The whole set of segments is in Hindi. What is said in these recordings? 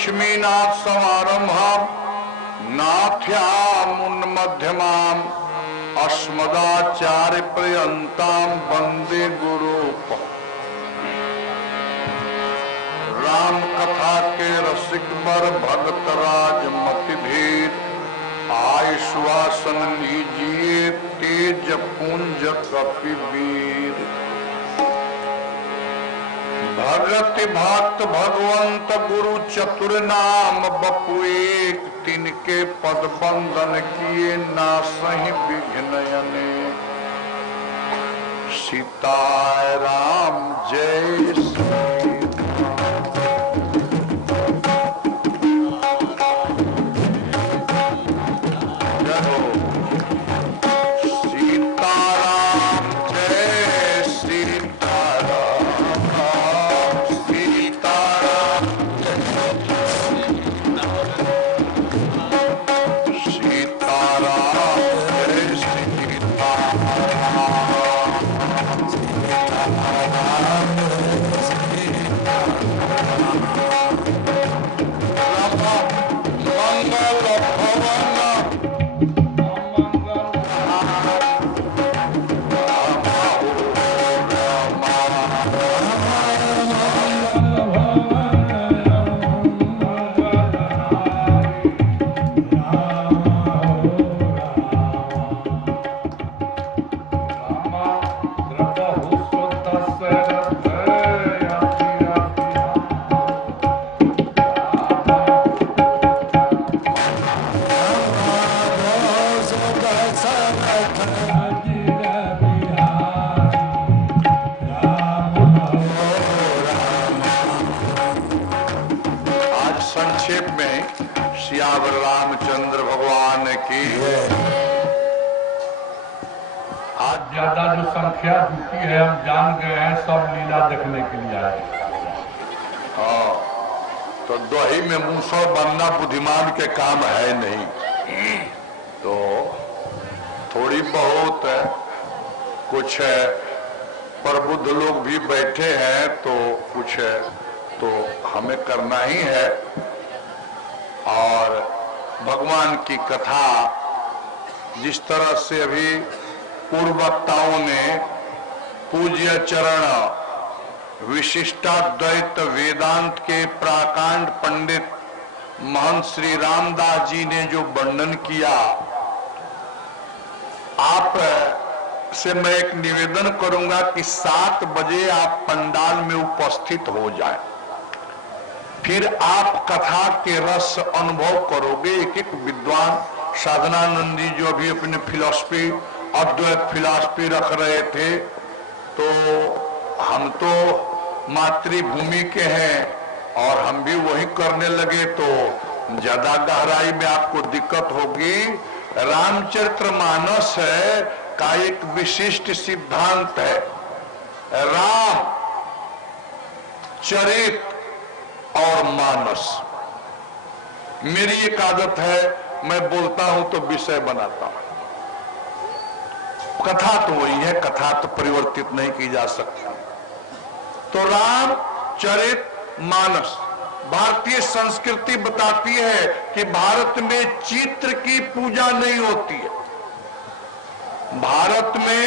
लक्ष्मीनाथ समारंभाम नाथ्यामुन्मध्यमाम अस्मदाचार्य पर्यंताम वंदे गुरु। राम कथा के रसिक बर भगत राज मति धीर आय सुवासन लीजिए तेज पुंज कपिवीर। भगत भक्त भगवंत गुरु चतुर नाम बपु एक तिनके पद बंदन किए नासहि विघ्न अनेक। सीताराम जय श्री रामचंद्र भगवान की। आज ज्यादा जो संख्या जुटी है हम जान गए हैं, सब लीला देखने के लिए आए। हाँ, तो दही में मूसर बनना बुद्धिमान के काम है नहीं, तो थोड़ी बहुत कुछ है, प्रबुद्ध लोग भी बैठे हैं तो कुछ है तो हमें करना ही है। और भगवान की कथा जिस तरह से अभी पूर्ववक्ताओं ने पूज्य चरण विशिष्टाद्वैत वेदांत के प्राकांड पंडित महंत श्री रामदास जी ने जो वर्णन किया, आप से मैं एक निवेदन करूंगा कि 7 बजे आप पंडाल में उपस्थित हो जाएं। फिर आप कथा के रस अनुभव करोगे। एक एक विद्वान साधनानंद जी जो अभी अपने फिलॉसफी अद्वैत फिलॉसफी रख रहे थे, तो हम तो मातृभूमि के हैं और हम भी वही करने लगे तो ज्यादा गहराई में आपको दिक्कत होगी। रामचरितमानस का एक विशिष्ट सिद्धांत है, राम चरित और मानस। मेरी एक आदत है, मैं बोलता हूं तो विषय बनाता हूं। कथा तो वही है, कथा तो परिवर्तित नहीं की जा सकती। तो राम चरित मानस, भारतीय संस्कृति बताती है कि भारत में चित्र की पूजा नहीं होती है। भारत में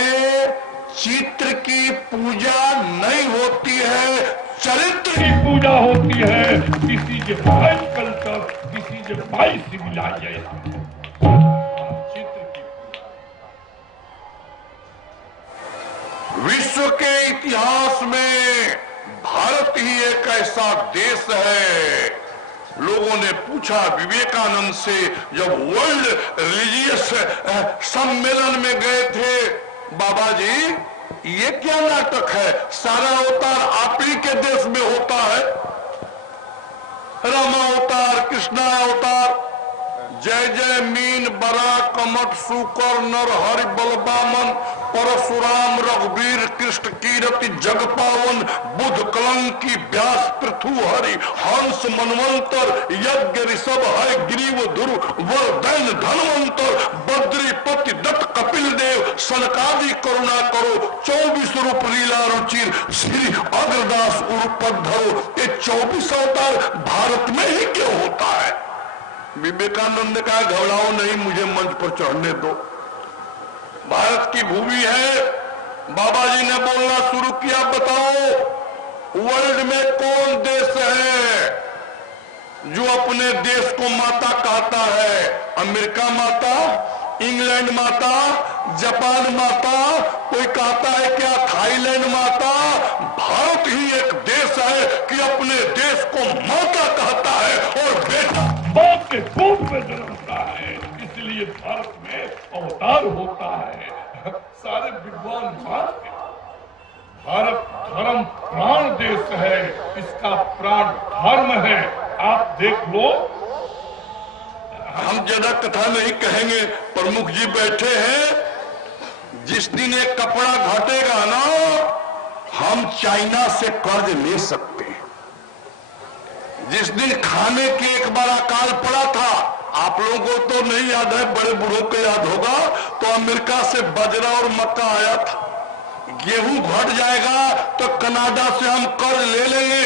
चित्र की पूजा नहीं होती है, चरित्र की पूजा होती है। किसी के भाई कल्चर, किसी के भाई सिविलाइजेशन, चित्र की। विश्व के इतिहास में भारत ही एक ऐसा देश है, लोगों ने पूछा विवेकानंद से जब वर्ल्ड रिलीजियस सम्मेलन में गए थे, बाबा जी ये क्या नाटक है, सारा अवतार आप ही के देश में होता है, राम अवतार, कृष्णा अवतार, जय जय मीन बरा कमट सुकर नर हरि बलबामन परशुराम रघुवीर कृष्ण कीरति जग पावन बुध कलंकी व्यास पृथु हरि हंस मनवंतर यज्ञ ऋषभ है गिरीव ध्रुव वरदैन धनवंतर बद्रीपति दत्त कपिल देव सनकादि करुणा करो 24 रूप लीला रुचिर श्री अग्रदास उर्पक धरो। ये 24 अवतार भारत में ही क्यों विवेकानंद का घबराओ नहीं, मुझे मंच पर चढ़ने दो। भारत की भूमि है। बाबा जी ने बोलना शुरू किया, बताओ वर्ल्ड में कौन देश है जो अपने देश को माता कहता है? अमेरिका माता, इंग्लैंड माता, जापान माता, कोई कहता है क्या थाईलैंड माता? भारत ही एक देश है कि अपने देश को माता कहता है और बेटा बाप के कोख में जन्मता है, इसलिए भारत में अवतार होता है। सारे विद्वान जानते हैं भारत धर्म प्राण देश है, इसका प्राण धर्म है। आप देख लो, हम ज्यादा कथा नहीं कहेंगे, प्रमुख जी बैठे हैं। जिस दिन एक कपड़ा घटेगा ना, हम चाइना से कर्ज ले सकते हैं। जिस दिन खाने की एक बार अकाल पड़ा था, आप लोगों को तो नहीं याद है, बड़े बूढ़ों को याद होगा, तो अमेरिका से बाजरा और मक्का आया था। गेहूं घट जाएगा तो कनाडा से हम कर्ज ले लेंगे,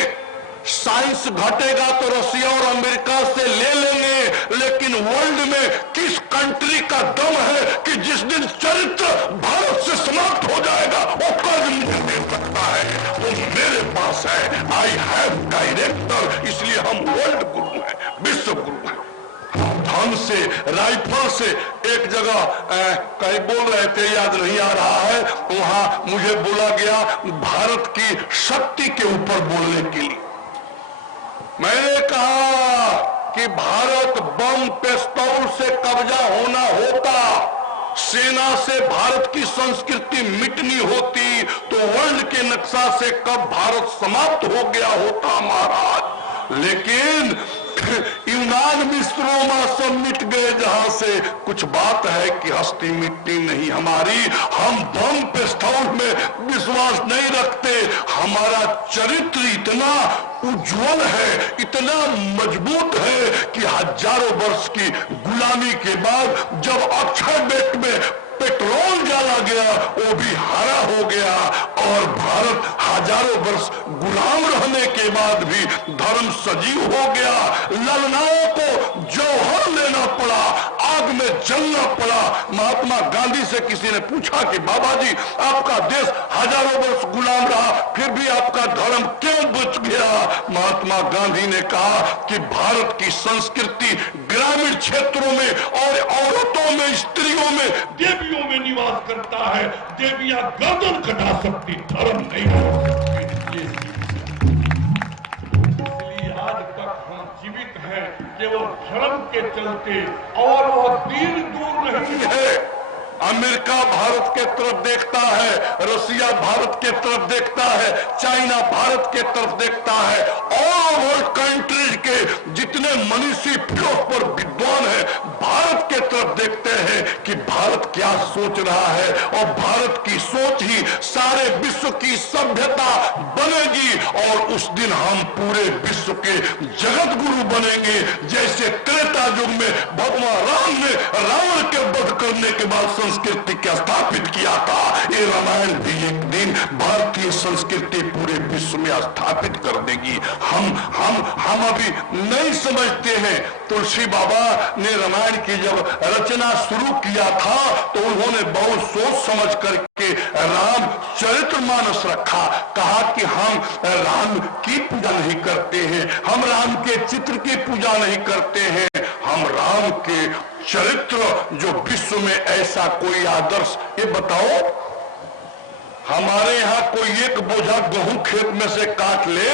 साइंस घटेगा तो रशिया और अमेरिका से ले लेंगे। लेकिन वर्ल्ड में किस कंट्री का दम है कि जिस दिन चरित्र भारत से समाप्त हो जाएगा वो कर्ज मुझे दे सकता है? वो मेरे पास है। आई हैव डायरेक्टर, इसलिए हम वर्ल्ड गुरु हैं, विश्व गुरु हैं। धन से, राइफल से एक जगह कहीं बोल रहे थे, याद नहीं आ रहा है, वहां मुझे बोला गया भारत की शक्ति के ऊपर बोलने के लिए। मैंने कहा कि भारत बम पिस्तौल से कब्जा होना होता, सेना से भारत की संस्कृति मिटनी होती, तो वर्ल्ड के नक्शा से कब भारत समाप्त हो गया होता महाराज। लेकिन यूनान मिस्रोमा सब मिट गए, जहां से कुछ बात है कि हस्ती मिटती नहीं हमारी। हम बम पिस्तौल में विश्वास नहीं रखते। हमारा चरित्र इतना उज्जवल है, इतना मजबूत है कि हजारों वर्ष की गुलामी के बाद जब अक्षय बेट में पेट्रोल डाला गया, वो भी हरा हो गया और भारत हजारों वर्ष गुलाम रहने के बाद भी धर्म सजीव हो गया। ललनाओं को जौहर लेना पड़ा, आग में जलना पड़ा। महात्मा गांधी से किसी ने पूछा कि बाबा जी, आपका देश हजारों वर्ष गुलाम रहा, फिर भी आपका धर्म क्यों बच गया? महात्मा गांधी ने कहा कि भारत की संस्कृति ग्रामीण क्षेत्रों में और औरतों में, स्त्रियों में, देवियों में निवास करता है। देवियां गर्दन कटा सकती, धर्म नहीं हो सकती। इसलिए आज तक हम जीवित हैं केवल धर्म के चलते, और वह दिन दूर नहीं है। अमेरिका भारत के तरफ देखता है, रसिया भारत के तरफ देखता है, चाइना भारत के तरफ देखता है। ऑल कंट्रीज के जितने मनीषी फिलोसफर पर विद्वान है, भारत के तरफ देखते हैं कि भारत क्या सोच रहा है, और भारत की सोच ही सारे विश्व की सभ्यता बनेगी। और उस दिन हम पूरे विश्व के जगत गुरु बनेंगे। जैसे त्रेता युग में भगवान राम ने रावण के वध करने के बाद संस्कृति को स्थापित किया था, ये रामायण भी एक दिन भारतीय संस्कृति पूरे विश्व में स्थापित कर देगी। हम अभी नहीं समझते हैं। तुलसी बाबा ने रामायण की जब रचना शुरू किया था तो उन्होंने बहुत सोच समझ करके राम चरित्र मानस रखा। कहा कि हम राम की पूजा नहीं करते हैं, हम राम के चित्र की पूजा नहीं करते हैं, हम राम के चरित्र जो विश्व में ऐसा कोई आदर्श। ये बताओ, हमारे यहां कोई एक बोझा गेहूं खेत में से काट ले,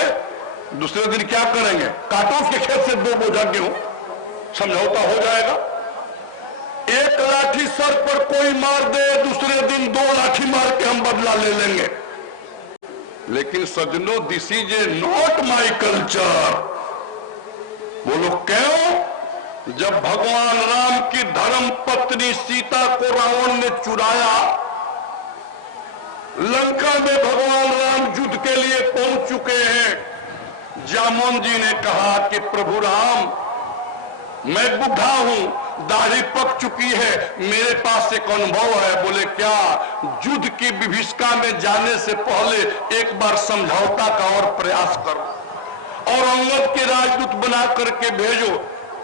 दूसरे दिन क्या करेंगे? काटो उसके खेत से 2 बोझा गेहूं, समझौता हो जाएगा। एक लाठी सर पर कोई मार दे, दूसरे दिन 2 लाठी मार के हम बदला ले लेंगे। लेकिन सज्जनों, this is a not my culture. बोलो क्यों? जब भगवान राम की धर्म पत्नी सीता को रावण ने चुराया, लंका में भगवान राम युद्ध के लिए पहुंच चुके हैं। जामोन जी ने कहा कि प्रभु राम, मैं बुढ़ा हूं, दाढ़ी पक चुकी है, मेरे पास एक अनुभव है। बोले क्या? युद्ध की विभीषिका में जाने से पहले एक बार समझौता का और प्रयास करो और अंगद के राजदूत बना करके भेजो।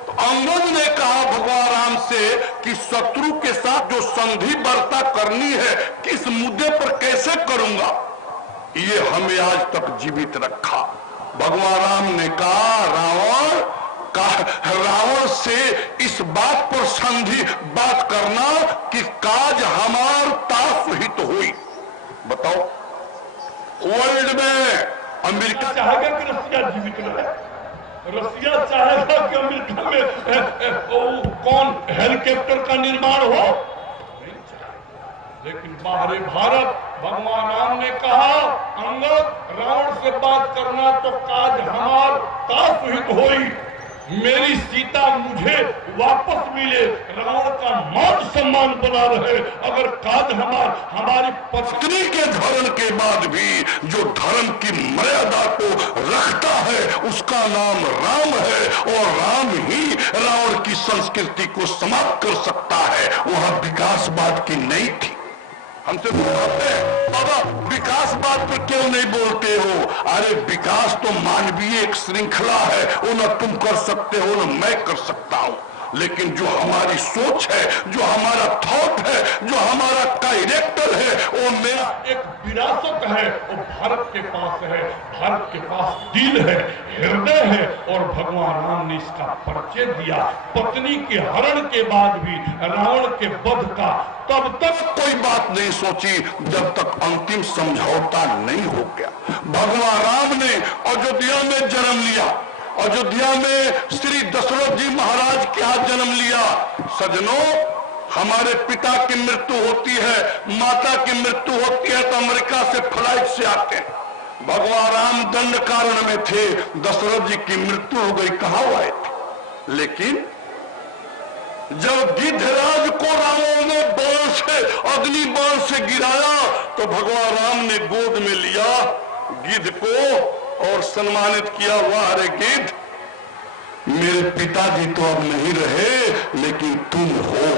तो अंगद ने कहा भगवान राम से कि शत्रु के साथ जो संधि वार्ता करनी है किस मुद्दे पर कैसे करूंगा, ये हमें आज तक जीवित रखा। भगवान राम ने कहा रावण से इस बात पर संधि बात करना कि काज हमार तास हित हुई। बताओ, वर्ल्ड में अमेरिका चाहेगा कि रसिया जीवित रहे, रसिया चाहेगा कि अमेरिका में कौन हेलीकॉप्टर का निर्माण हो, लेकिन बाहरी भारत भगवान राम ने कहा अंगद रावण से बात करना तो काज हमार तास हित होई, मेरी सीता मुझे वापस मिले, रावण का मान सम्मान बना रहे, अगर काज हमारी पत्नी के धर्म के बाद भी जो धर्म की मर्यादा को रखता है उसका नाम राम है, और राम ही रावण की संस्कृति को समाप्त कर सकता है। वहां विकासवाद की नहीं थी। हमसे पूछते हैं बाबा विकासवाद पर क्यों नहीं बोलते हो? अरे विकास तो मानवीय एक श्रृंखला है, वो न तुम कर सकते हो न मैं कर सकता हूं, लेकिन जो हमारी सोच है, जो हमारा थॉट है, जो हमारा कैरेक्टर है, वो मेरा एक विरासत है, वो भारत के पास है। भारत के पास दिल है, हृदय है, और भगवान राम ने इसका परिचय दिया। पत्नी के हरण के बाद भी रावण के वध का तब तक कोई बात नहीं सोची जब तक अंतिम समझौता नहीं हो गया। भगवान राम ने अयोध्या में जन्म लिया, अयोध्या में श्री दशरथ जी महाराज के यहाँ जन्म लिया। सजनों, हमारे पिता की मृत्यु होती है, माता की मृत्यु होती है तो अमेरिका से फ्लाइट से आते हैं। भगवान राम दंड कारण में थे, दशरथ जी की मृत्यु हो गई, कहाँ आए थे? लेकिन जब गिद्धराज को रावण ने बाण से, अग्नि बाण से गिराया तो भगवान राम ने गोद में लिया गिद्ध को और सम्मानित किया। वाह रे गिद्ध, मेरे पिताजी तो अब नहीं रहे लेकिन तुम हो,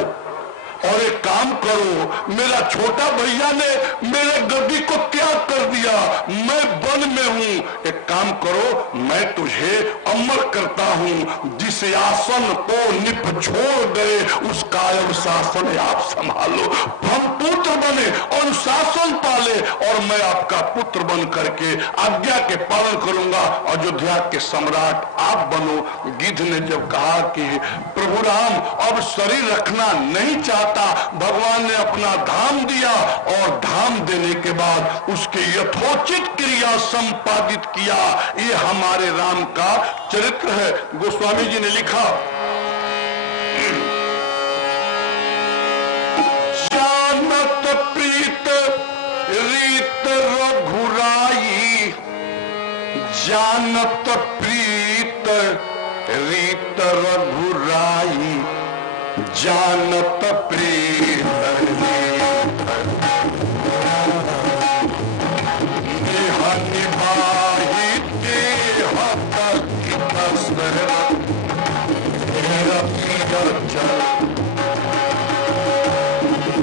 और एक काम करो, मेरा छोटा भैया ने मेरे गद्दी को त्याग कर दिया, मैं वन में हूं, एक काम करो, मैं तुझे अमर करता हूं, जिस आसन को निपछोड़ गए उसका अनुशासन आप संभालो। हम पुत्र बने, अनुशासन पाले, और मैं आपका पुत्र बन करके आज्ञा के पालन करूंगा, अयोध्या के सम्राट आप बनो। गिद्ध ने जब कहा कि प्रभु राम अब शरीर रखना नहीं चाहता, भगवान ने अपना धाम दिया, और धाम देने के बाद उसके यथोचित क्रिया संपादित किया। ये हमारे राम का चरित्र है। गोस्वामी जी ने लिखा, जानत प्रीत रीत रघुराई, जानत प्रीत रीत रघुराई, जानत प्रीत नेहा निभाई देह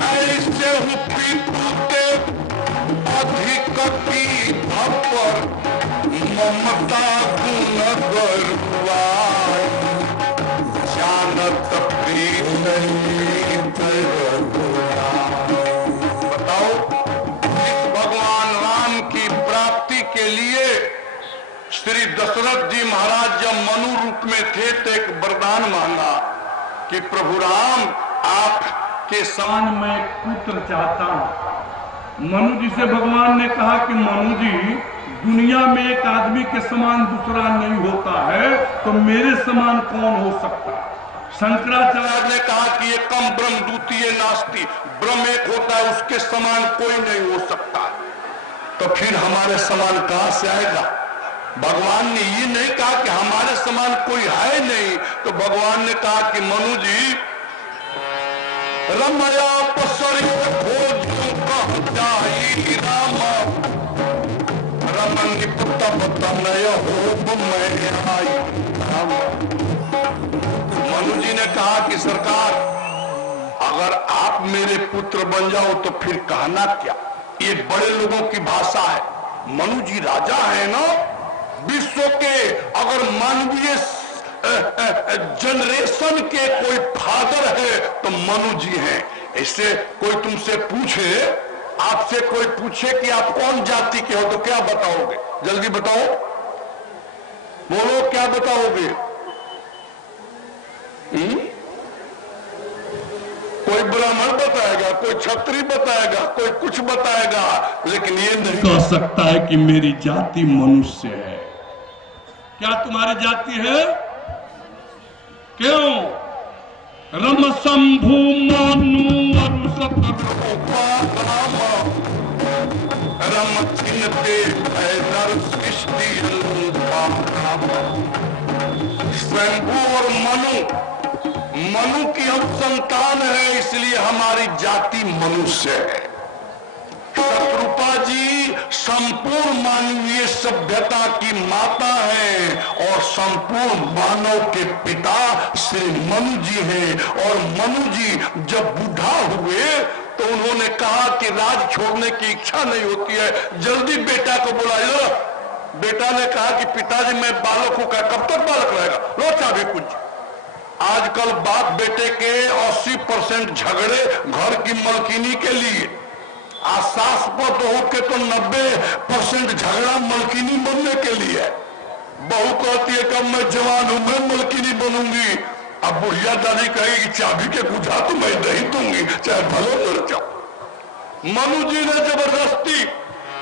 ऐसे हूँ पीते अधिक की पर ममता गुण गरुआई, जानत प्रीत बताओ, इस भगवान राम की प्राप्ति के लिए श्री दशरथ जी महाराज जब मनु रूप में थे तो एक वरदान मांगा कि प्रभु राम आपके समान मैं पुत्र चाहता हूं। मनु जी से भगवान ने कहा कि मनु जी, दुनिया में एक आदमी के समान दूसरा नहीं होता है, तो मेरे समान कौन हो सकता है? शंकराचार्य ने कहा कि एकम ब्रह्म द्वितीय नास्ति, ब्रह्म एक होता है, उसके समान कोई नहीं हो सकता। तो फिर हमारे समान कहां से आएगा? भगवान ने ये नहीं कहा कि हमारे समान कोई है नहीं, तो भगवान ने कहा कि मनु जी, रमया पसरी खोज जाई रामा, रमन तनय हो मैं आई। मनु जी ने कहा कि सरकार, अगर आप मेरे पुत्र बन जाओ तो फिर कहना क्या? ये बड़े लोगों की भाषा है। मनु जी राजा है ना विश्व के, अगर मानवीय जनरेशन के कोई फादर है तो मनु जी हैं। इससे कोई तुमसे पूछे, आपसे कोई पूछे कि आप कौन जाति के हो तो क्या बताओगे? जल्दी बताओ, बोलो क्या बताओगे? कोई ब्राह्मण बताएगा, कोई क्षत्रिय बताएगा, कोई कुछ बताएगा, लेकिन ये नहीं कह सकता है कि मेरी जाति मनुष्य है। क्या तुम्हारी जाति है? क्यों? रम शंभु मनु रम छिन्नते सृष्टि शंभु और मनु की हम संतान है, इसलिए हमारी जाति मनुष्य है। शत्रुपा जी संपूर्ण मानवीय सभ्यता की माता है और संपूर्ण मानव के पिता श्री मनु जी हैं। और मनु जी जब बूढ़ा हुए तो उन्होंने कहा कि राज छोड़ने की इच्छा नहीं होती है, जल्दी बेटा को बुलाइए। बेटा ने कहा कि पिताजी मैं बालक हूं। कहा कब तक बालक रहेगा? लो चाबी कुछ। आजकल बाप बेटे के 80% झगड़े घर की मलकिनी के लिए, सास पर बहू के तो 90% झगड़ा मलकिनी बनने के लिए। बहू कहती है कब मैं जवान हूं मैं मलकिनी बनूंगी। अब बुढ़िया दादी कहेगी कि चाबी के बुझा तो मैं नहीं दूंगी, चाहे भले मर जाओ। मनु जी ने जबरदस्ती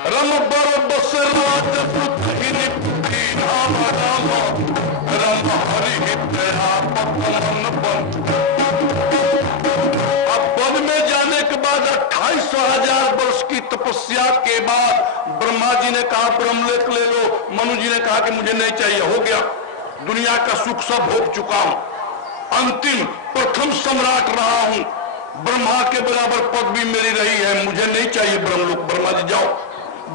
रम बर बस राज राम राम रम हरि अब वन में जाने के बाद 28,000 वर्ष की तपस्या के बाद ब्रह्मा जी ने कहा ब्रह्मलेख ले लो। मनु जी ने कहा कि मुझे नहीं चाहिए, हो गया, दुनिया का सुख सब भोग चुका हूं, अंतिम प्रथम सम्राट रहा हूं, ब्रह्मा के बराबर पदवी मेरी रही है, मुझे नहीं चाहिए ब्रह्मलोक। ब्रह्मा जी जाओ।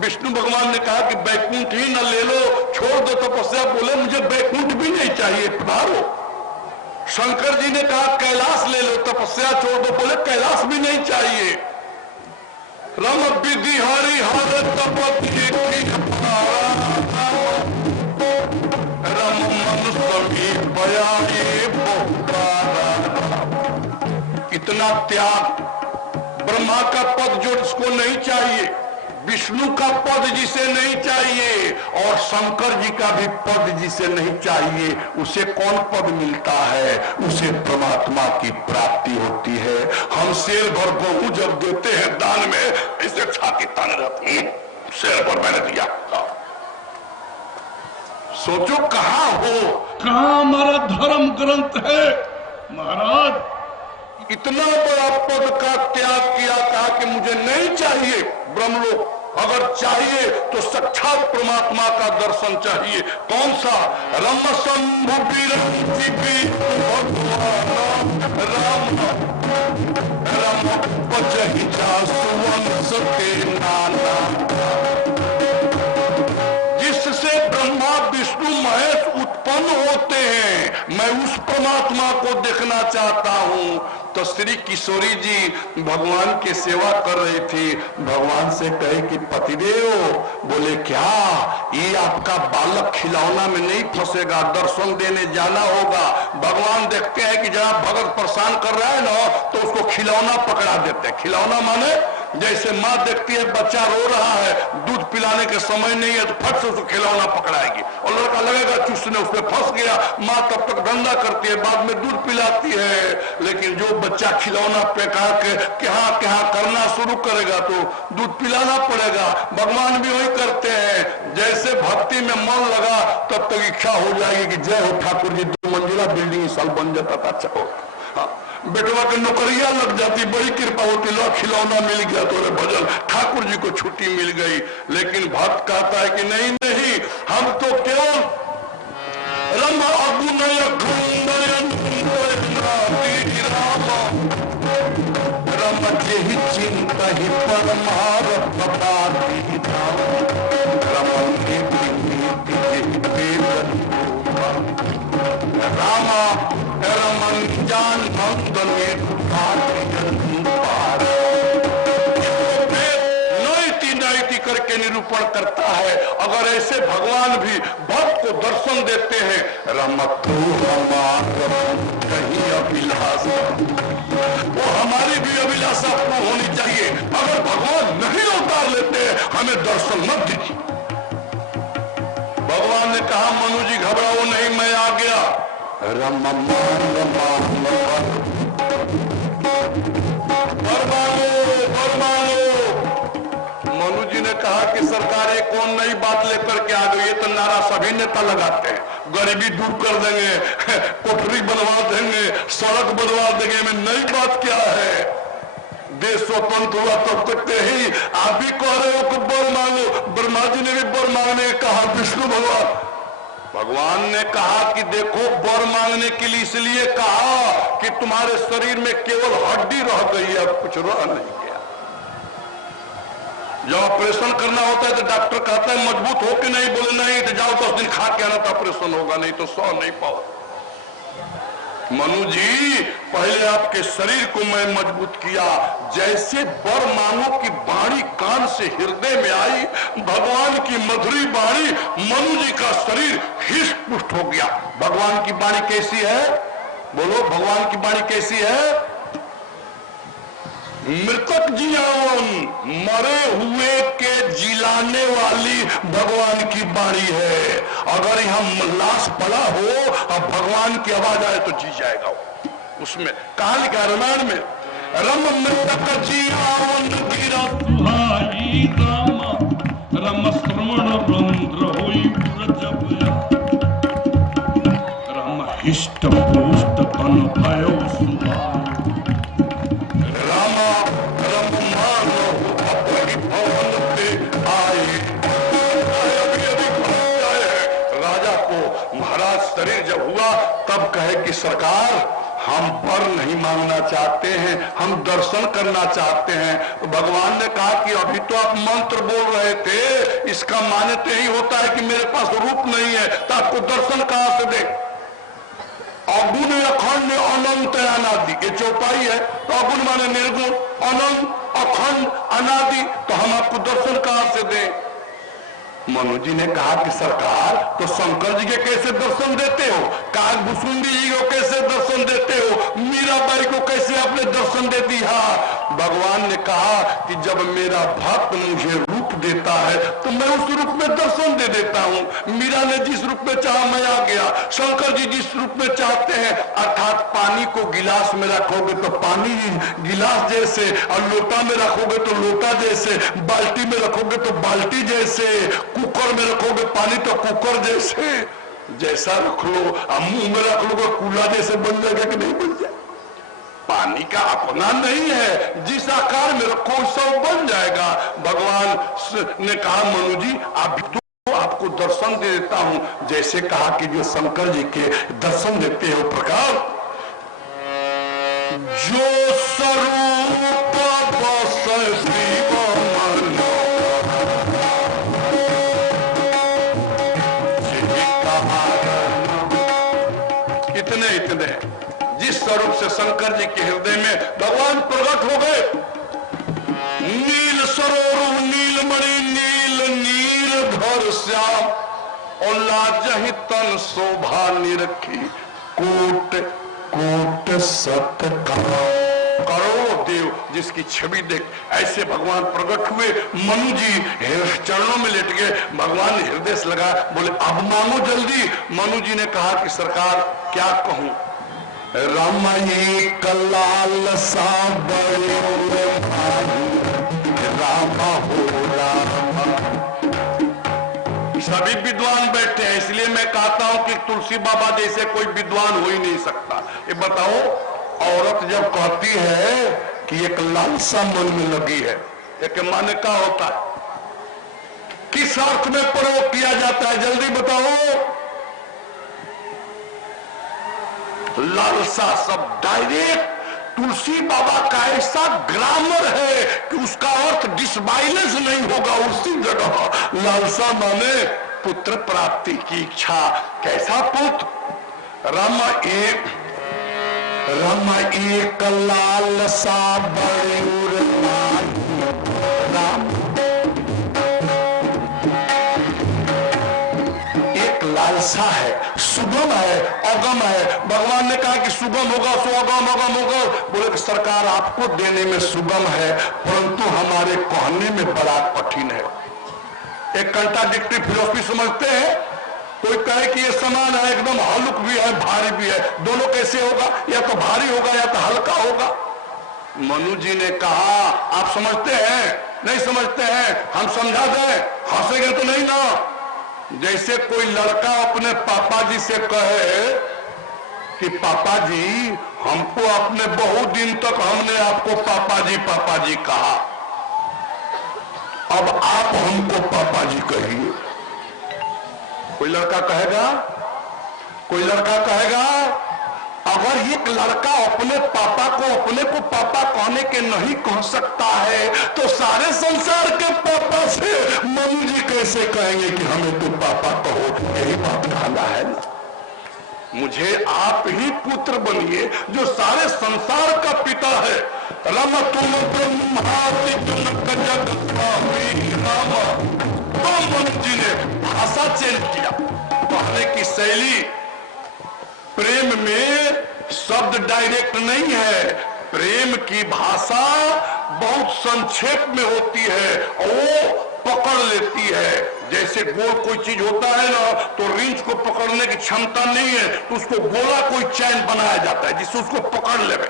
विष्णु भगवान ने कहा कि बैकुंठ ही न ले लो, छोड़ दो तपस्या। बोले मुझे बैकुंठ भी नहीं चाहिए, पधारो। शंकर जी ने कहा कैलाश ले लो, तपस्या छोड़ दो। बोले कैलाश भी नहीं चाहिए। रम विधि हरि हर तपति रम मन समीप इतना त्याग, ब्रह्मा का पद जो जिसको नहीं चाहिए, विष्णु का पद जिसे नहीं चाहिए और शंकर जी का भी पद जिसे नहीं चाहिए, उसे कौन पद मिलता है? उसे परमात्मा की प्राप्ति होती है। हम शेर भर गेहूं जब देते हैं दान में, इसे छाती ताने रहती है, शेर भर मैंने दिया। सोचो कहां हो, कहां हमारा धर्म ग्रंथ है महाराज? इतना बड़ा पद का त्याग किया, कहा कि मुझे नहीं चाहिए ब्रह्मलोक, अगर चाहिए तो साक्षात परमात्मा का दर्शन चाहिए। कौन सा? रम शंभु राम रम पचहि सुवन सके नाना, जिससे ब्रह्मा विष्णु महेश उत्पन्न होते हैं, मैं उस परमात्मा को देखना चाहता हूं। तो श्री किशोरी जी भगवान की सेवा कर रही थी। भगवान से कहे कि पतिदेव, बोले क्या ये आपका बालक खिलौना में नहीं फंसेगा, दर्शन देने जाना होगा। भगवान देखते हैं कि जहां भगत परेशान कर रहा है ना, तो उसको खिलौना पकड़ा देते हैं। खिलौना माने जैसे माँ देखती है बच्चा रो रहा है, दूध पिलाने के समय नहीं है, तो फट से उसको खिलौना पकड़ाएगी और लड़का लगेगा चूसने, उसमें फंस गया। माँ तब तक धंधा करती है, बाद में दूध पिलाती है। लेकिन जो बच्चा खिलौना फेंका के क्या करना शुरू करेगा तो दूध पिलाना पड़ेगा। भगवान भी वही करते हैं, जैसे भक्ति में मन लगा तब तक इच्छा हो जाएगी कि जय हो ठाकुर जी, 2 मंजिला बिल्डिंग साल बन जाता था। अच्छा हो, बेटवा के नौकरियां लग जाती, बड़ी कृपा होती, लो खिलौना मिल गया तो भजन ठाकुर जी को छुट्टी मिल गई। लेकिन भक्त कहता है कि नहीं नहीं, हम तो केवल रम अगुनय रम जेहि चिंता ही परमारथ रामा रमन नैति करके निरूपण करता है। अगर ऐसे भगवान भी भक्त को दर्शन देते हैं, रमतु कहीं अभिलाषा, वो हमारी भी अभिलाषा पूर्ण होनी चाहिए। अगर भगवान नहीं उतार लेते हमें दर्शन मत दीजिए। भगवान ने कहा मनु जी घबराओ नहीं, मैं आ गया। मनु जी ने कहा कि सरकार ये कौन नई बात लेकर के आ गई? ये तो नारा सभी नेता लगाते हैं, गरीबी दूर कर देंगे, कोठरी बनवा देंगे, सड़क बनवा देंगे, में नई बात क्या है? देश स्वतंत्र हुआ तब तक ही आप भी कह रहे हो कि बर मांगो। ब्रह्मा जी ने भी बर मांगने कहा, विष्णु भगवान ने कहा कि देखो बर मांगने के लिए इसलिए कहा कि तुम्हारे शरीर में केवल हड्डी रह गई है, कुछ रह नहीं गया। जब ऑपरेशन करना होता है तो डॉक्टर कहता है मजबूत हो कि नहीं, बोले नहीं तो जाओ 10 दिन खा के आना तो ऑपरेशन होगा, नहीं तो सह नहीं पाओ। मनु जी पहले आपके शरीर को मैं मजबूत किया, जैसे बर मांगो की बाणी कान से हृदय में आई, भगवान की मधुरी बाणी, मनु जी का शरीर हिष्ट पुष्ट हो गया। भगवान की बाणी कैसी है? बोलो भगवान की बाणी कैसी है? मृतक जियावन, मरे हुए के जिलाने वाली भगवान की बाणी है। अगर यहाँ लाश पड़ा हो और भगवान की आवाज आए तो जी जाएगा। उसमें कहा लिखा रामायण में, रम मृतक जियावन गिरा सुहाई राम, रम श्रवण रंध्र होई जब, रम हिष्ट पुष्ट तन भयो सुहाई। महाराज शरीर जब हुआ तब कहे कि सरकार हम वर नहीं मांगना चाहते हैं, हम दर्शन करना चाहते हैं। तो भगवान ने कहा कि अभी तो आप मंत्र बोल रहे थे, इसका माने तो यही होता है कि मेरे पास रूप नहीं है, तो आपको दर्शन कहां से दे? अगुण अखंड अनंत अनादि, ये चौपाई है। तो अगुण माने निर्गुण, अनंत अखंड अनादि, तो हम आपको दर्शन कहां से दें? मनु जी ने कहा कि सरकार तो शंकर जी के कैसे दर्शन देते हो, काकभूषुंडी जी को कैसे दर्शन देते हो, मीराबाई को कैसे आपने दर्शन दे दिया? भगवान ने कहा कि जब मेरा भक्त मुझे रूप देता है तो मैं उस रूप में दर्शन दे देता हूँ। मीरा ने जिस रूप में चाहा मैं आ गया, शंकर जी जिस रूप में चाहते हैं, अर्थात पानी को गिलास में रखोगे तो पानी गिलास जैसे, और लोटा में रखोगे तो लोटा जैसे, बाल्टी में रखोगे तो बाल्टी जैसे, कुकर में रखोगे पानी तो कुकर जैसे, जैसा रख लो। मुंह में रख लोगे कूला जैसे बन जाएगा कि नहीं बन जाए? पानी का अपना नहीं है, जिस आकार में रखो सब बन जाएगा। भगवान ने कहा मनु जी आप तो आपको दर्शन दे देता हूं, जैसे कहा कि जो शंकर जी के दर्शन देते हो प्रकार, जो स्वरूप इतने जिस स्वरूप से शंकर जी के हृदय में भगवान प्रकट हो गए, नील सरोवर नीलमणि नील नीलधर श्याम, और लाजहि तन शोभा निरखी, कोट कोट सत करोड़ों देव जिसकी छवि देख ऐसे भगवान प्रकट हुए। मनु जी चरणों में लेट गए, भगवान ने हृदय से लगा, बोले अब मांगो जल्दी। मनु जी ने कहा कि सरकार क्या कहूं? रामाई कलाल सा बड़े रामा हो रामा। सभी विद्वान बैठे हैं, इसलिए मैं कहता हूं कि तुलसी बाबा जैसे कोई विद्वान हो ही नहीं सकता। ये बताओ, औरत जब कहती है कि एक लालसा मन में लगी है, एक माने क्या होता है? किस अर्थ में प्रयोग किया जाता है? जल्दी बताओ। लालसा शब्द डायरेक्ट तुलसी बाबा का ऐसा ग्रामर है कि उसका अर्थ डिसबाइलेंस नहीं होगा। उसी जगह लालसा माने पुत्र प्राप्ति की इच्छा। कैसा पुत्र? रामा एक लालसा बड़े राम भाषा है, सुगम है, अगम है। भगवान ने कहा कि सुगम होगा सो अगम, अगम होगा। बोले कि सरकार आपको देने में सुगम है, परंतु हमारे कहने में बड़ा कठिन है। एक कंट्राडिक्टरी फिलोसफी समझते हैं। कोई कहे कि ये समान है, एकदम हल्क भी है, भारी भी है, दोनों कैसे होगा? या तो भारी होगा या तो हल्का होगा। मनु जी ने कहा आप समझते हैं? नहीं समझते हैं, हम समझा दें। हंसेंगे तो नहीं ना। जैसे कोई लड़का अपने पापा जी से कहे कि पापा जी हमको अपने बहुत दिन तक हमने आपको पापा जी कहा, अब आप हमको पापा जी कहिए। कोई लड़का कहेगा, कोई लड़का कहेगा। अगर एक लड़का अपने पापा को पापा कहने के नहीं कह सकता है तो सारे संसार के पापा से मनु जी कैसे कहेंगे कि हमें तो पापा कहो? यही बात कहना है ना। मुझे आप ही पुत्र बनिए जो सारे संसार का पिता है। रम तुम ब्रह्मादि जनक जग स्वामी राम। तो मनु जी ने भाषा चेंज किया, कहने की शैली। प्रेम में शब्द डायरेक्ट नहीं है, प्रेम की भाषा बहुत संक्षेप में होती है और वो पकड़ लेती है। जैसे गोल कोई चीज होता है ना, तो रिंच को पकड़ने की क्षमता नहीं है, तो उसको गोला कोई चैन बनाया जाता है जिससे उसको पकड़ लेवे।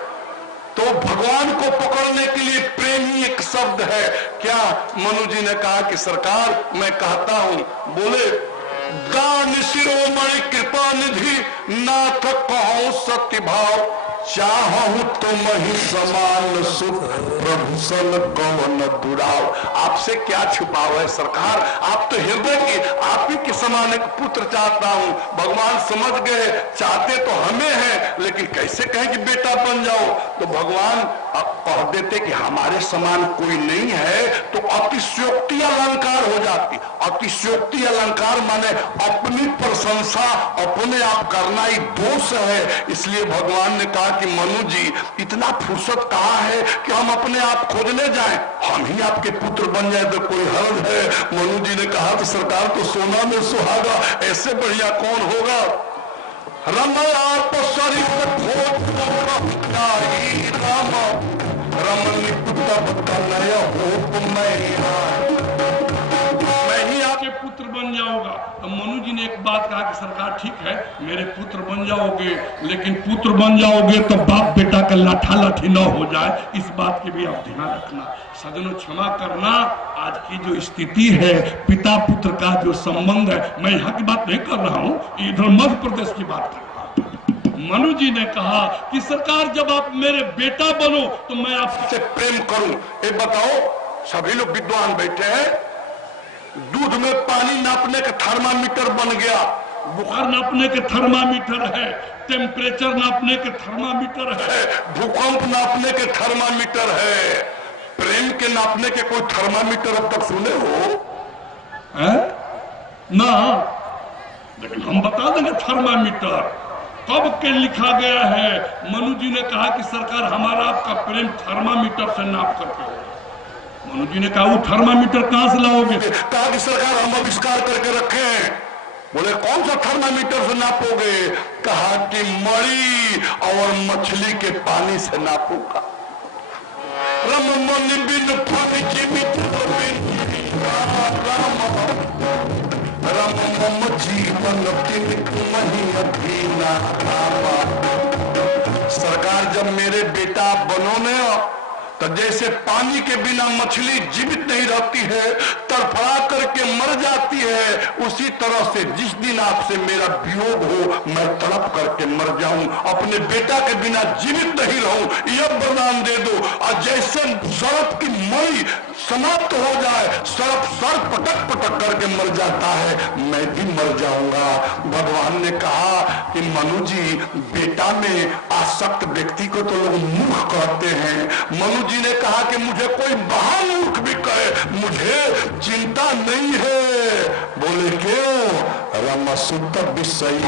तो भगवान को पकड़ने के लिए प्रेम ही एक शब्द है। क्या मनु जी ने कहा कि सरकार मैं कहता हूं, बोले दान शिरोमणि कृपा निधि नाथ कहो सत्य भाव, चाहूं तुम ही समान सुख प्रभु सन कौन दुराव। आपसे क्या छुपाव है सरकार? आप तो हृदय के आप ही के समान एक पुत्र चाहता हूं। भगवान समझ गए, चाहते तो हमें हैं, लेकिन कैसे कहें कि बेटा बन जाओ? तो भगवान कह देते कि हमारे समान कोई नहीं है, तो अतिशयोक्ति अलंकार हो जाती। अतिशयोक्ति अलंकार माने अपनी प्रशंसा अपने आप करना ही दोष है। इसलिए भगवान ने कहा कि मनु जी इतना फुर्सत कहाँ है कि हम अपने आप खोजने जाएं, हम ही आपके पुत्र बन जाए तो कोई हर्ज है? मनु जी ने कहा तो सरकार तो सोना में सुहागा, ऐसे बढ़िया कौन होगा? मैं ही आपके पुत्र बन जाऊंगा। तो मनु जी ने एक बात कहा कि सरकार ठीक है मेरे पुत्र बन जाओगे, लेकिन पुत्र बन जाओगे तो बाप बेटा का लाठा लाठी न हो जाए, इस बात की भी आप ध्यान रखना। सजनों क्षमा करना, आज की जो स्थिति है पिता पुत्र का जो संबंध है, मैं यहाँ की बात नहीं कर रहा हूँ, इधर मध्य प्रदेश की बात कर रहा हूँ। मनु जी ने कहा कि सरकार जब आप मेरे बेटा बनो तो मैं आपसे प्रेम करूं। एक बताओ, सभी लोग विद्वान बैठे हैं, दूध में पानी नापने का थर्मामीटर बन गया, बुखार नापने के थर्मामीटर है, टेम्परेचर नापने के थर्मामीटर है, भूकंप नापने के थर्मामीटर है, प्रेम के नापने के कोई थर्मामीटर अब तक सुने हो? है? ना, लेकिन हम बता देंगे थर्मामीटर कब के लिखा गया है। मनु जी ने कहा कि सरकार हमारा आपका प्रेम थर्मामीटर से नाप करके होगा। मनु जी ने कहा वो थर्मामीटर कहां से लाओगे? कहा कि सरकार हम आविष्कार करके रखे हैं। बोले कौन सा थर्मामीटर से नापोगे? कहा कि मरी और मछली के पानी से नापूंगा। रम मन बिन फल जीवित रम मम जीवन सरकार जब मेरे बेटा बनो ने तो जैसे पानी के बिना मछली जीवित नहीं रहती है, तड़फड़ा करके मर जाती है, उसी तरह से जिस दिन आपसे मेरा वियोग हो मैं तड़प करके मर जाऊं, अपने बेटा के बिना जीवित नहीं रहूं, यह वरदान दे दो। और जैसे सर्प की मई समाप्त हो जाए, सर्प सर पटक पटक करके मर जाता है, मैं भी मर जाऊंगा। भगवान ने कहा कि मनु जी बेटा में आसक्त व्यक्ति को तो लोग मूर्ख कहते हैं। मनु जी ने कहा कि मुझे कोई महामूर्ख भी कहे मुझे चिंता नहीं है। बोले क्यों? रमसुत विषय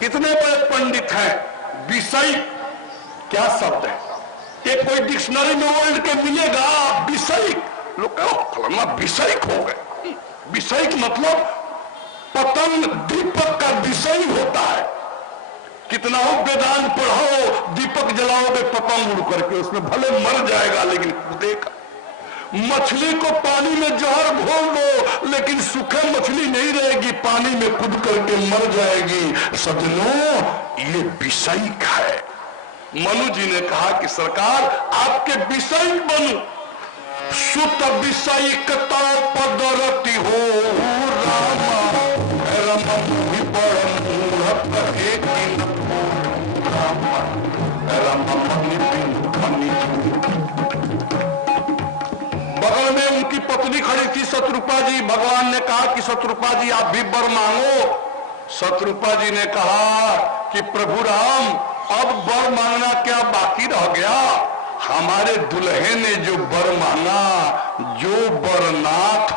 कितने बड़े पंडित हैं। विषय क्या शब्द है? ये कोई डिक्शनरी में वर्ड के मिलेगा? विषय लोग कहो फलाना विषयिक हो गए। विषयिक मतलब पतन दीपक का विषय होता है। कितना हो वेदांत पढ़ो, दीपक जलाओगे पतंग उड़ करके, उसमें भले मर जाएगा लेकिन कूदेगा। मछली को पानी में जहर घोल दो लेकिन सूखे मछली नहीं रहेगी, पानी में कूद करके मर जाएगी। सजनों, ये विषयिक है। मनु जी ने कहा कि सरकार आपके विषयिक बनूं, सुत विषयिकता पदरति हो रामा रमन बगल में उनकी पत्नी खड़ी थी शत्रुपा जी। भगवान ने कहा कि शत्रुपा जी आप भी वर मांगो। शत्रुपा जी ने कहा कि प्रभु राम अब वर मांगना क्या बाकी रह गया? हमारे दुल्हे ने जो वर मांगा, जो वरनाथ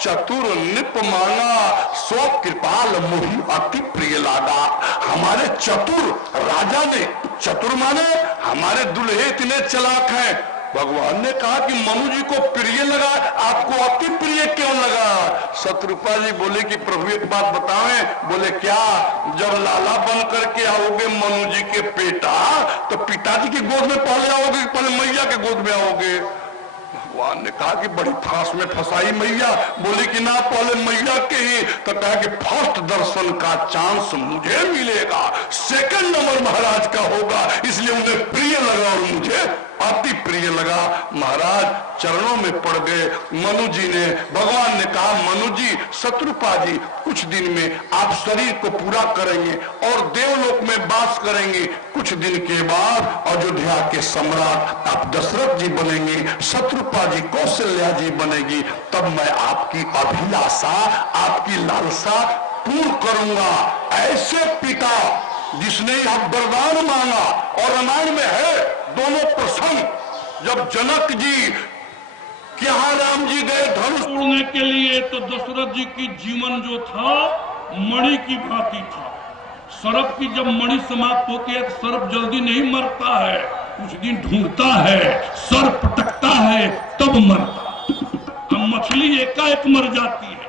चतुर निप मांगा, सो कृपाल मुहि अति प्रिय लागा। हमारे चतुर राजा ने, चतुर माने हमारे दुल्हे इतने चालाक हैं। भगवान ने कहा कि मनु जी को प्रिय लगा, आपको अति प्रिय क्यों लगा? शत्रुपा जी बोले कि प्रभु एक बात बतावें। बोले क्या? जब लाला बन करके आओगे मनु जी के बेटा, तो पिताजी की गोद में पहले आओगे कि पहले मैया के गोद में आओगे? भगवान ने कहा कि बड़ी फांस में फंसाई मैया। बोली कि ना, पहले मैया के ही। तो कहा कि फर्स्ट दर्शन का चांस मुझे मिलेगा, सेकंड नंबर महाराज का होगा, इसलिए उन्हें प्रिय लगा और मुझे अति प्रिय लगा। महाराज चरणों में पड़ गए। मनु जी ने, भगवान ने कहा मनु जी, शत्रुपा जी कुछ दिन में आप शरीर को पूरा करेंगे और देवलोक में वास करेंगे। कुछ दिन के बाद अयोध्या के सम्राट आप दशरथ जी बनेंगे, शत्रुपा जी कौशल्या जी बनेगी। तब मैं आपकी अभिलाषा, आपकी लालसा पूर्ण करूंगा। ऐसे पिता जिसने यह वरदान मांगा, और रामायण में है दोनों प्रसंग, जब जनक जी के यहाँ राम जी गए धनुष उड़ने के लिए, तो दशरथ जी की जीवन जो था मणि की भांति था। सर्प की जब मणि समाप्त होती है तो सर्प जल्दी नहीं मरता है, कुछ दिन ढूंढता है, सर्प पटकता है तब मरता। अब मछली एकाएक मर जाती है।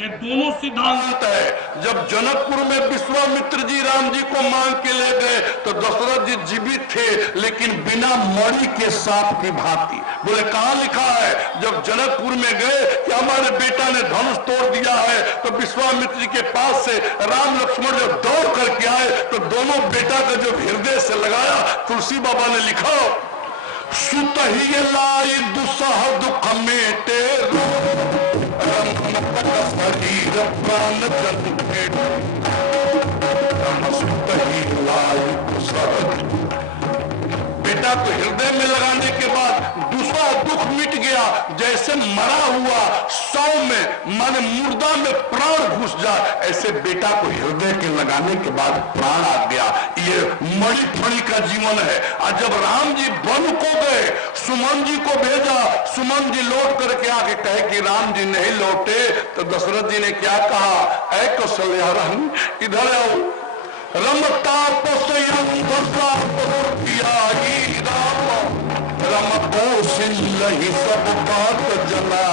ये दोनों सिद्धांत है। जब जनकपुर में विश्वामित्र जी राम जी को मांग के ले गए तो दशरथ जी जीवित थे, लेकिन बिना मणि के सांप की भांति। बोले कहाँ लिखा है? जब जनकपुर में गए कि हमारे बेटा ने धनुष तोड़ दिया है, तो विश्वामित्र जी के पास से राम लक्ष्मण जब दौड़ करके आए तो दोनों बेटा का जो हृदय से लगाया, तुलसी बाबा ने लिखा, सुत ही लाई दुसह दुख मेटे शरीर प्राण बेटा को हृदय में लगाने के बाद दूसरा दुख मिट गया। जैसे मरा हुआ 100 में माने मुर्दा में प्राण घुस जाए, ऐसे बेटा को हृदय के लगाने के बाद प्राण आ गया। ये मणि फणी का जीवन है। और जब राम जी वन को गए, सुमन जी को भेजा, सुमन जी लौट करके आके कहे कि राम जी नहीं लौटे, तो दशरथ जी ने क्या कहा? ऐ कौशल्या रानी इधर आओ, रमता रम कौशल्य ही सब बात जना।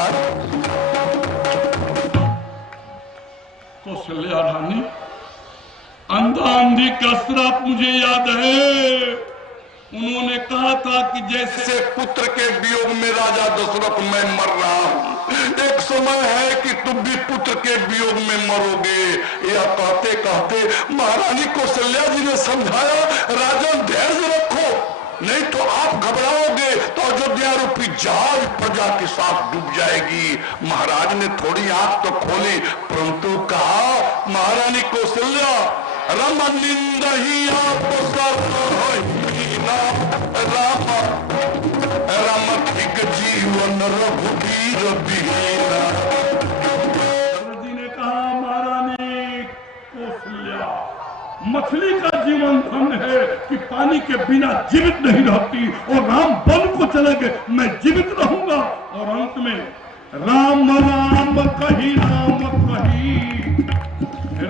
कौशल्या रानी, अंधा अंधी का श्राप मुझे याद है। उन्होंने कहा था कि जैसे पुत्र के वियोग में राजा दशरथ मैं मर रहा हूँ, एक समय है कि तुम भी पुत्र के वियोग में मरोगे। यह कहते कहते महारानी कौशल्या जी ने समझाया, राजन धैर्य रखो, नहीं तो आप घबराओगे तो अयोध्या रूपी जहाज प्रजा के साथ डूब जाएगी। महाराज ने थोड़ी आंख तो खोली, परंतु कहा महारानी कौशल्या रम निंद ही आप रमथिक जीवन रघुवीर बीना। जी ने कहा महारानी कौशल्या, मछली का जीवन धन है कि पानी के बिना जीवित नहीं रहती, और राम वन को चले गए, मैं जीवित रहूंगा। और अंत में राम राम कही राम कही,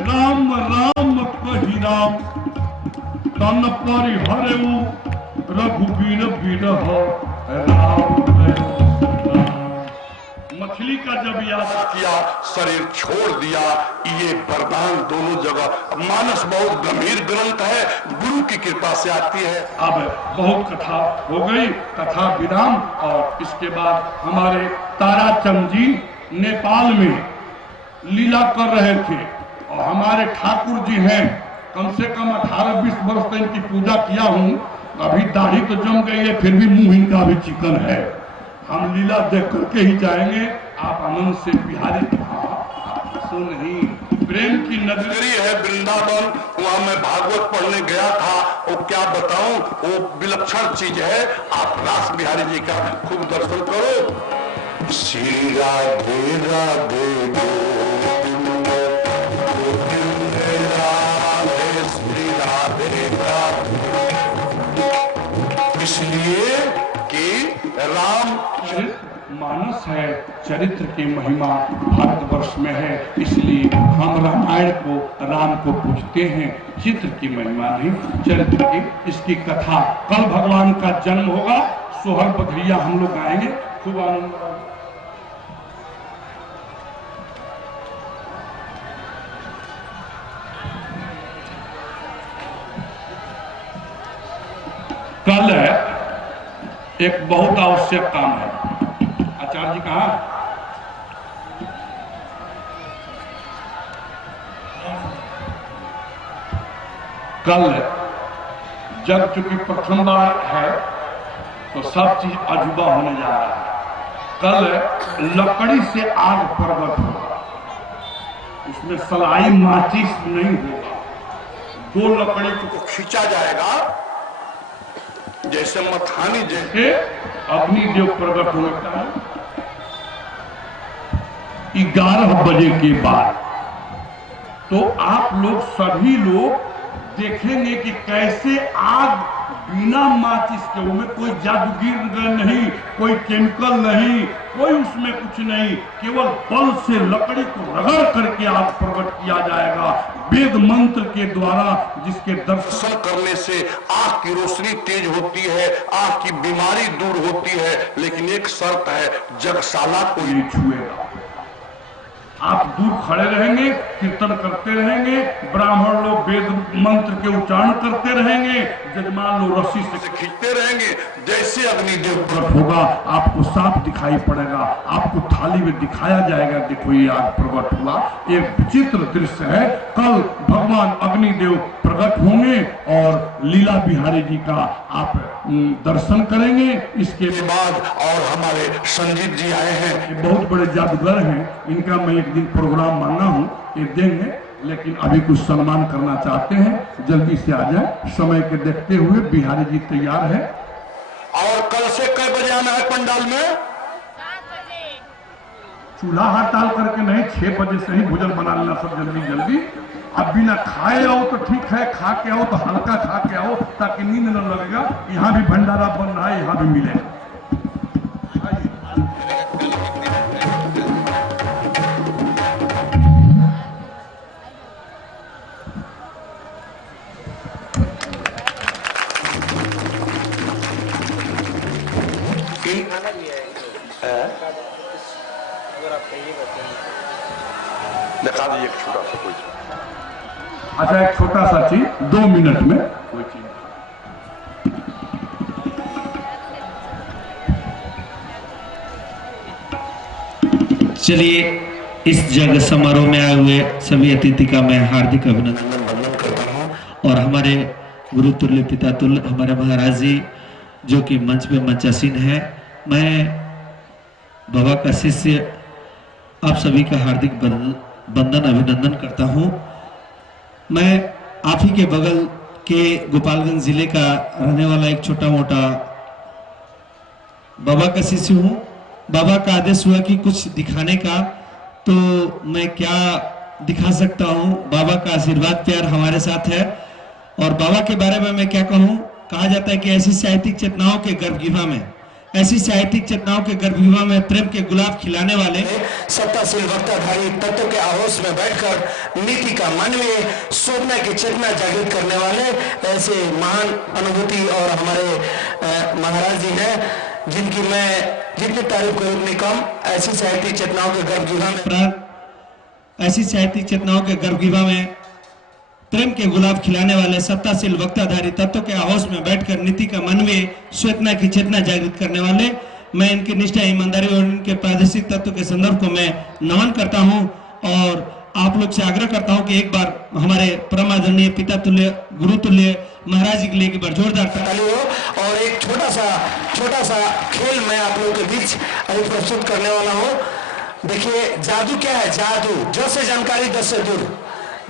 राम राम कही राम, तन परिहरऊ रघुवीर बिरह राम। मछली का जब याद किया, शरीर छोड़ दिया। ये वरदान दोनों जगह। मानस बहुत गंभीर ग्रंथ है, गुरु की कृपा से आती है। अब बहुत कथा हो गई, कथा विराम। और इसके बाद हमारे ताराचंद जी नेपाल में लीला कर रहे थे और हमारे ठाकुर जी हैं, कम से कम 18-20 वर्ष तक इनकी पूजा किया हूँ। अभी दाढ़ी तो जम गई है, फिर भी मुंह इनका भी चिकन है। हम लीला देख करके ही जाएंगे। आप आनंद से बिहारी सो नहीं, प्रेम की नगरी है वृंदावन। वहां मैं भागवत पढ़ने गया था। वो क्या बताऊं, वो विलक्षण चीज है। आप रास बिहारी जी का खूब दर्शन करो। श्री राधे राधे गोविंद गोविंद राधे, श्री राधे राधे। इसलिए कि राम मानस है, चरित्र की महिमा भारतवर्ष में है, इसलिए हम रामायण को, राम को पूजते हैं। चित्र की महिमा नहीं, चरित्र की। इसकी कथा कल भगवान का जन्म होगा, सोहर बधरिया हम लोग गाएंगे, खूब आनंद। कल एक बहुत आवश्यक काम है। आचार्य जी कहा? कल जब चूंकि प्रथम बार है तो सब चीज अजूबा होने जा रहा है। कल लकड़ी से आग प्रगट होगा, उसमें सलाई माचिस नहीं होगा। दो लकड़ी को खींचा जाएगा, जैसे मथानी जैसे अग्निदेव प्रकट होता है 11 बजे के बाद। तो आप लोग सभी लोग देखेंगे कि कैसे आग बिना माचिस के, उसमें कोई जादूगर नहीं, कोई केमिकल नहीं, कोई उसमें कुछ नहीं, केवल बल से लकड़ी को रगड़ करके आग प्रकट किया जाएगा वेद मंत्र के द्वारा, जिसके दर्शन करने से आंख की रोशनी तेज होती है, आंख की बीमारी दूर होती है। लेकिन एक शर्त है, जगशाला को नहीं छुएगा। आप दूर खड़े रहेंगे, कीर्तन करते रहेंगे, ब्राह्मण लोग वेद मंत्र के उच्चारण करते रहेंगे, जजमान लोग रस्सी से खींचते रहेंगे। जैसे अग्निदेव प्रकट होगा आपको साफ दिखाई पड़ेगा, आपको थाली में दिखाया जाएगा, देखो ये आग प्रकट हुआ। एक विचित्र दृश्य है। कल भगवान अग्निदेव प्रकट होंगे और लीला बिहारी जी का आप दर्शन करेंगे। इसके बाद और हमारे संजीत जी आए हैं, ये बहुत बड़े जादूगर हैं, इनका मैं एक दिन प्रोग्राम मांगा हूँ, ये देंगे। लेकिन अभी कुछ सम्मान करना चाहते हैं, जल्दी से आ जाए। समय के देखते हुए बिहारी जी तैयार है। और कल से कई बजे आना है पंडाल में? 7 बजे। चूल्हा हड़ताल करके नहीं, 6 बजे से ही भोजन बना लेना सब जल्दी जल्दी। अब बिना खाए आओ तो ठीक है, खा के आओ तो हल्का खा के आओ, ताकि नींद न लगेगा। यहाँ भी भंडारा बन रहा है, यहाँ भी मिलेगा। दिखा दीजिए एक छोटा सा कोई। अच्छा, एक छोटा सा चीज 2 मिनट में कोई चीज। चलिए, इस जग समारोह में आए हुए सभी अतिथि का मैं हार्दिक अभिनंदन करता हूँ। और हमारे गुरु तुल्य पिता तुल्य हमारे महाराज जी जो कि मंच पे मंचासीन है, मैं बाबा का शिष्य आप सभी का हार्दिक वंदन अभिनंदन करता हूँ। मैं आप ही के बगल के गोपालगंज जिले का रहने वाला एक छोटा मोटा बाबा का शिष्य हूँ। बाबा का आदेश हुआ कि कुछ दिखाने का, तो मैं क्या दिखा सकता हूँ। बाबा का आशीर्वाद प्यार हमारे साथ है। और बाबा के बारे में मैं क्या कहूँ, कहा जाता है कि ऐसी साहित्यिक चेतनाओं के गर्भगृह में, ऐसी साहित्यिक चेतनाओं के गर्भगृह में प्रेम के गुलाब खिलाने वाले, सत्ताशील वक्ताधारी तत्व के आहोश में बैठकर नीति का मानवीय सोचने की चेतना जागृत करने वाले ऐसे महान अनुभूति और हमारे महाराज जी हैं, जिनकी मैं जितनी तारीफ करूं उतनी कम। ऐसी साहित्यिक चेतनाओं के गर्भगृह में ऐसी साहित्यिक चेतनाओं के गर्भगृह में प्रेम के गुलाब खिलाने वाले सत्ताशील वक्ताधारी तत्वों के आहोस में बैठकर नीति का मनवे श्वेतना की चेतना जागृत करने वाले मैं इनकी निष्ठा ईमानदारी और इनके प्रादेशिक तत्व के संदर्भ को मैं नमन करता हूं और आप लोग से आग्रह करता हूं कि एक बार हमारे परम आदरणीय पिता तुल्य गुरु तुल्य महाराज जी के लिए एक बार जोरदार ताली हो। और एक छोटा सा खेल मैं आप लोगों के बीच अभी प्रस्तुत करने वाला हूं। देखिए जादू क्या है? जादू जो से जानकारी 10 से दूर,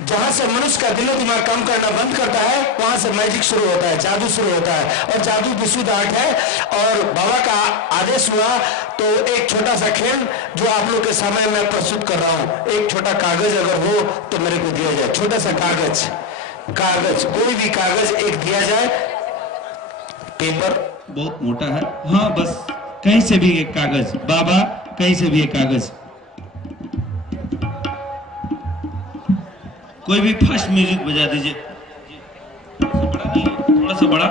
जहां से मनुष्य का दिलो दिमाग काम करना बंद करता है वहां से मैजिक शुरू होता है, जादू शुरू होता है। और जादू विशुद्ध आर्ट है और बाबा का आदेश हुआ तो एक छोटा सा खेल जो आप लोग के सामने मैं प्रस्तुत कर रहा हूं। एक छोटा कागज अगर हो तो मेरे को दिया जाए, छोटा सा कागज कोई भी कागज एक दिया जाए। पेपर बहुत मोटा है, हाँ बस कहीं से भी एक कागज, बाबा कहीं से भी एक कागज, कोई भी फास्ट म्यूजिक बजा दीजिए, बड़ा नहीं, थोड़ा सा बड़ा,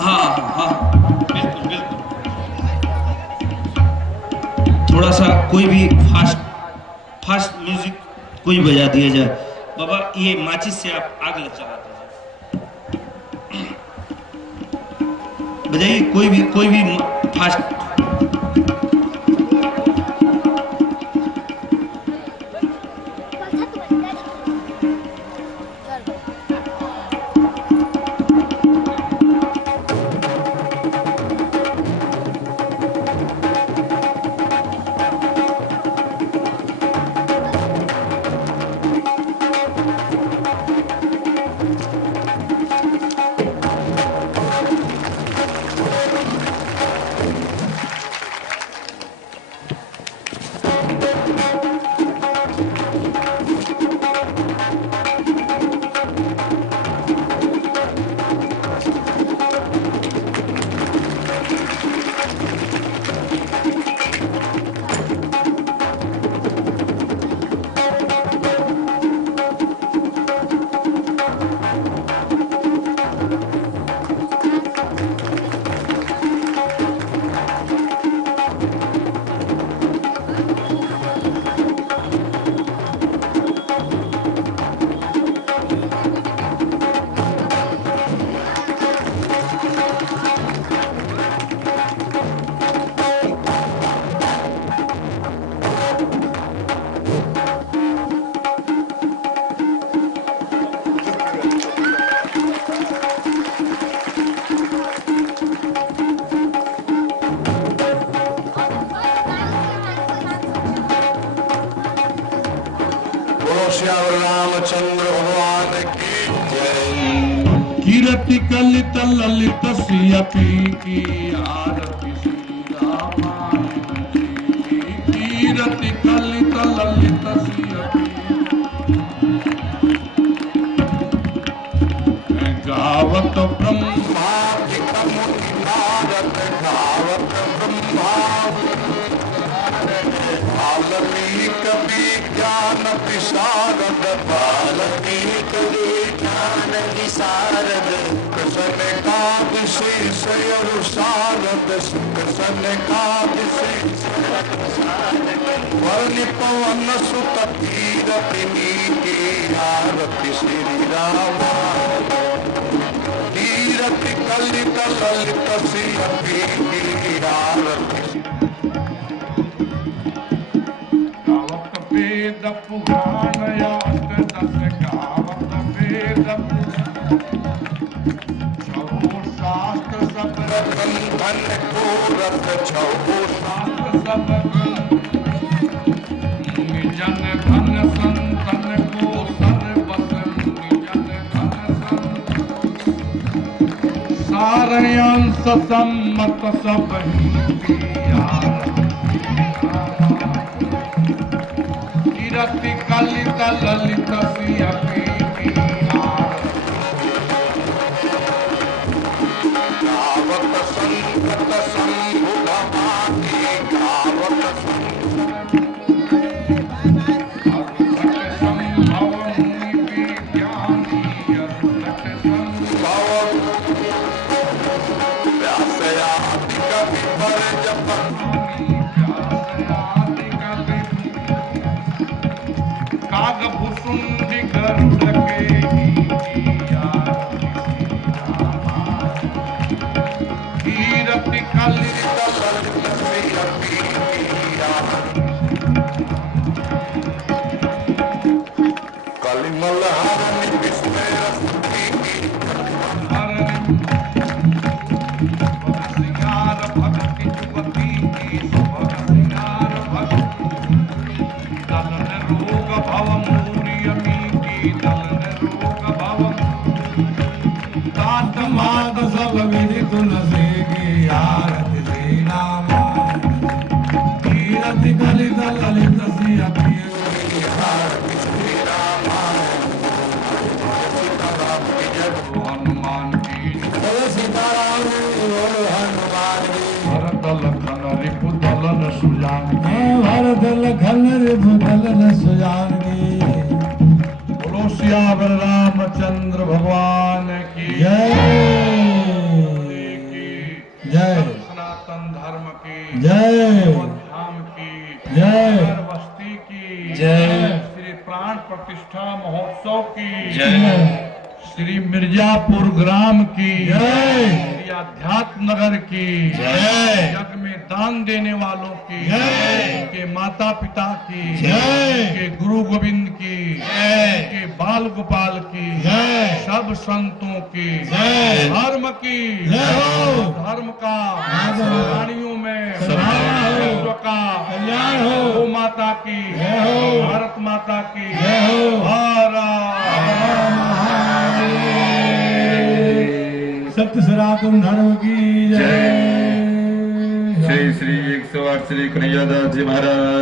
हाँ बिल्कुल बिल्कुल, थोड़ा सा कोई भी फास्ट म्यूजिक कोई बजा दिया जाए। बाबा ये माचिस से आप आग लगा दीजिए, बजाइए कोई भी फास्ट। रामचंद्र भगवान की जय। कीर्ति कलित ललित सियपी की आरती श्री रामायण की। कीर्ति कलित ललित सियपी गावत ब्रह्मा भारत गावत ब्रह्मा वाल्मीकि विज्ञान विशारद वाल्मीकि विज्ञान विशारद कृष्ण का विशेष शारद कृष्ण का विशेष वर्णि पवन सुत तीर की आरती श्री राम कीर्ति कलित ललित सियपी की आरती वेद पुराण यात दस गावत वेद छो शास्त्र सब धन को रत छो शास्त्र सब निजन धन संतन को सर्वस निजन धन संत सारयांश सम्मत सब कीर्ति कलित ललित सियपी की गावत संकट शंभु भवानी गावत संभव मुनि विज्ञानी व्यासया काग भुसुंडी गरुड़ के कीरति कलि कलिमल हरण विस्मय सिंगार भक्ति जुगती की सिंगार भक्ति दलन रोग भव मूरियमी की दलन रोग भव तात मात सब विधि तुन से की आरती श्री नाम कीरति कलित ललित सी अति आरती श्री राम हनुमान की सीताराम हनुमान भरत लखन रिपु दलन सुजानगी भरत लखन रिपु दलन सुजानगी बोलो सियावर रामचंद्र भगवान की जय सनातन धर्म की जय धाम की जय बस्ती की जय श्री प्राण प्रतिष्ठा महोत्सव की जय श्री मिर्जापुर ग्राम की जय श्री आध्यात्म नगर की जय जग में दान देने वालों की जय के माता पिता की जय के गुरु गोविंद की जय के बाल गोपाल की जय सब संतों की जय धर्म की जय हो धर्म का प्राणियों में समान हो। विश्व का कल्याण हो। गौ माता की जय हो। भारत माता की जय हो। भारत सत्य सनातन धर्म की जय जय श्री 108 श्री कन्हैयादास जी महाराज।